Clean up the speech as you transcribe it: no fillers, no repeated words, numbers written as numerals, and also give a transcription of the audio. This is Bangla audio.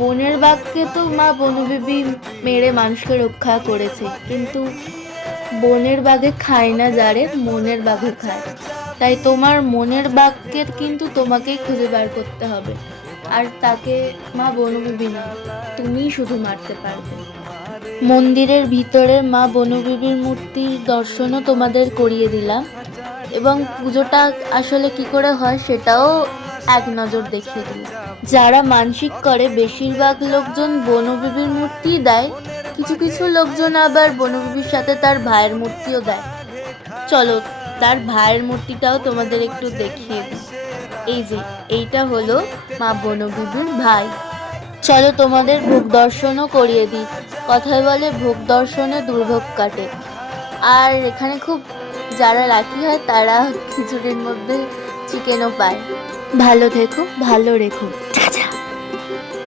বনের বাঘকে তো মা বনবিবি মেরে মানুষকে রক্ষা করেছে, কিন্তু বনের বাঘে খায় না যারে, মনের বাঘে খায়। তাই তোমার মনের বাঘকে কিন্তু তোমাকেই খুঁজে বার করতে হবে, আর তাকে মা বনবিবি না, তুমিই শুধু মারতে পারবে। মন্দিরের ভিতরে মা বনবিবির মূর্তির দর্শনও তোমাদের করিয়ে দিলাম, এবং পুজোটা আসলে কি করে হয় সেটাও এক নজর দেখিয়ে দিলাম। যারা মানসিক করে বেশিরভাগ লোকজন বনবিবির মূর্তি দেয়, কিছু কিছু লোকজন আবার বনবিবির সাথে তার ভাইয়ের মূর্তিও দেয়। চলো তার ভাইয়ের মূর্তিটাও তোমাদের একটু দেখিয়ে দিই। এই যে এইটা হলো মা বনবিবির ভাই। চলো তোমাদের ভোগ দর্শনও করিয়ে দিই। কথায় বলে ভোগ দর্শনে দুর্ভোগ কাটে। আর এখানে খুব যারা লাকি হয় তারা খিচুড়ির মধ্যে চিকেনও পায়। ভালো থেকো, ভালো রেখো।